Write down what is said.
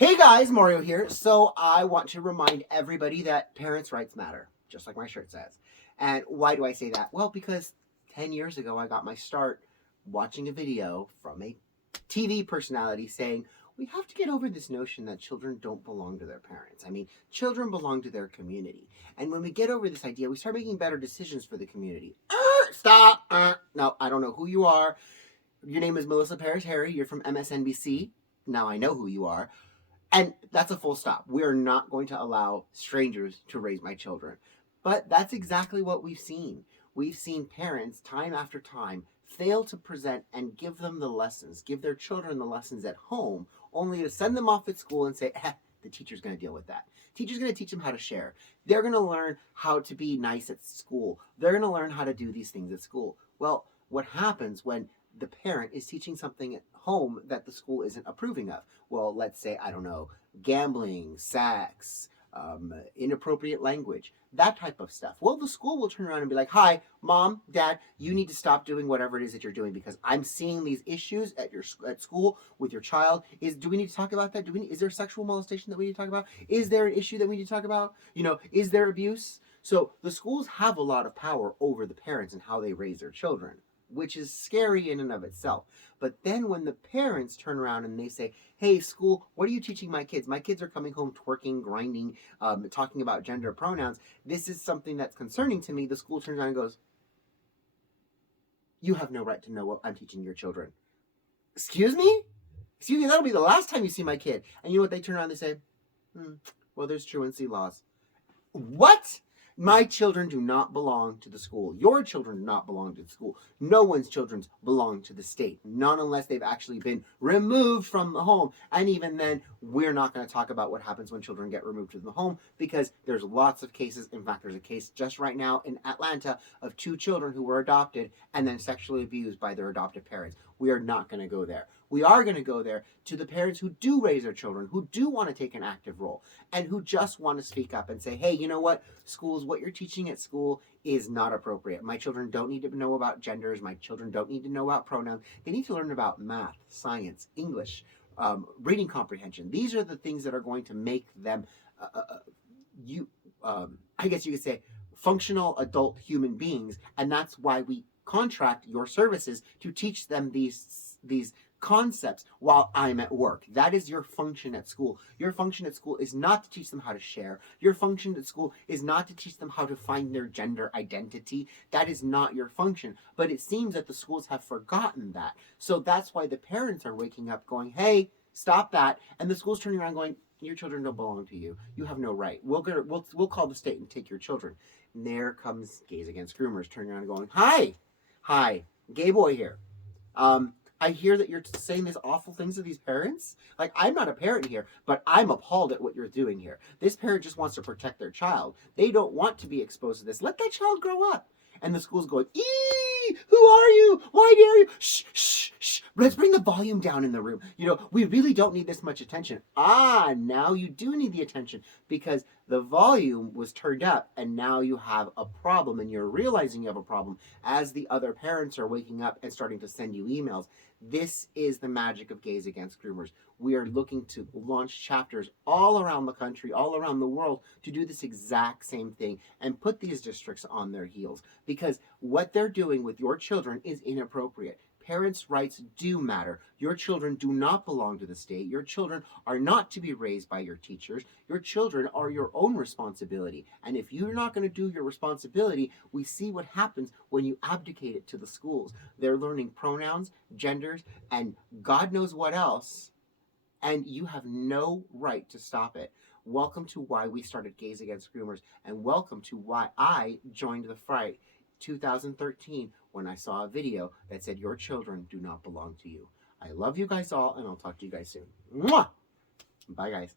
Hey guys, Mario here. So I want to remind everybody that parents' rights matter, just like my shirt says. And why do I say that? Well, because 10 years ago I got my start watching a video from a TV personality saying, we have to get over this notion that children don't belong to their parents. I mean, children belong to their community. And when we get over this idea, we start making better decisions for the community. Stop! No, I don't know who you are. Your name is Melissa Paris Harry. You're from MSNBC. Now I know who you are. And that's a full stop. We're not going to allow strangers to raise my children. But that's exactly what we've seen. We've seen parents, time after time, fail to present and give them the lessons, give their children the lessons at home, only to send them off at school and say, the teacher's going to deal with that. Teacher's going to teach them how to share. They're going to learn how to be nice at school. They're going to learn how to do these things at school. Well, what happens when the parent is teaching something at home that the school isn't approving of? Well, let's say, I don't know, gambling, sex, inappropriate language, that type of stuff. Well, the school will turn around and be like, hi, mom, dad, you need to stop doing whatever it is that you're doing because I'm seeing these issues at school with your child. Do we need to talk about that? Is there sexual molestation that we need to talk about? Is there an issue that we need to talk about? Is there abuse? So the schools have a lot of power over the parents and how they raise their children, which is scary in and of itself. But then when the parents turn around and they say, hey, school, what are you teaching my kids? My kids are coming home twerking, grinding, talking about gender pronouns. This is something that's concerning to me. The school turns around and goes, you have no right to know what I'm teaching your children. Excuse me? Excuse me, that'll be the last time you see my kid. And you know what they turn around and they say? Well, there's truancy laws. What? My children do not belong to the school. Your children do not belong to the school. No one's children belong to the state. Not unless they've actually been removed from the home. And even then, we're not going to talk about what happens when children get removed from the home because there's lots of cases. In fact, there's a case just right now in Atlanta of 2 children who were adopted and then sexually abused by their adoptive parents. We are not going to go there. We are going to go there to the parents who do raise their children, who do want to take an active role, and who just want to speak up and say, hey, you know what? Schools, what you're teaching at school is not appropriate. My children don't need to know about genders. My children don't need to know about pronouns. They need to learn about math, science, English, reading comprehension. These are the things that are going to make them, I guess you could say, functional adult human beings. And that's why we contract your services to teach them these concepts while I'm at work. That is your function at school. Your function at school is not to teach them how to share. Your function at school is not to teach them how to find their gender identity. That is not your function. But it seems that the schools have forgotten that. So that's why the parents are waking up going, hey, stop that. And the school's turning around going, your children don't belong to you. You have no right. We'll call the state and take your children. And there comes Gays Against Groomers turning around and going, hi, gay boy here. I hear that you're saying these awful things to these parents. Like, I'm not a parent here, but I'm appalled at what you're doing here. This parent just wants to protect their child. They don't want to be exposed to this. Let that child grow up. And the school's going, who are you? Why dare you? Shh. Let's bring the volume down in the room. We really don't need this much attention. Now you do need the attention because the volume was turned up and now you have a problem and you're realizing you have a problem as the other parents are waking up and starting to send you emails. This is the magic of Gays Against Groomers. We are looking to launch chapters all around the country, all around the world to do this exact same thing and put these districts on their heels because what they're doing with your children is inappropriate. Parents' rights do matter. Your children do not belong to the state. Your children are not to be raised by your teachers. Your children are your own responsibility. And if you're not going to do your responsibility, we see what happens when you abdicate it to the schools. They're learning pronouns, genders, and God knows what else. And you have no right to stop it. Welcome to why we started Gays Against Groomers, and welcome to why I joined the fight 2013 when I saw a video that said your children do not belong to you. I love you guys all, and I'll talk to you guys soon. Mwah! Bye, guys.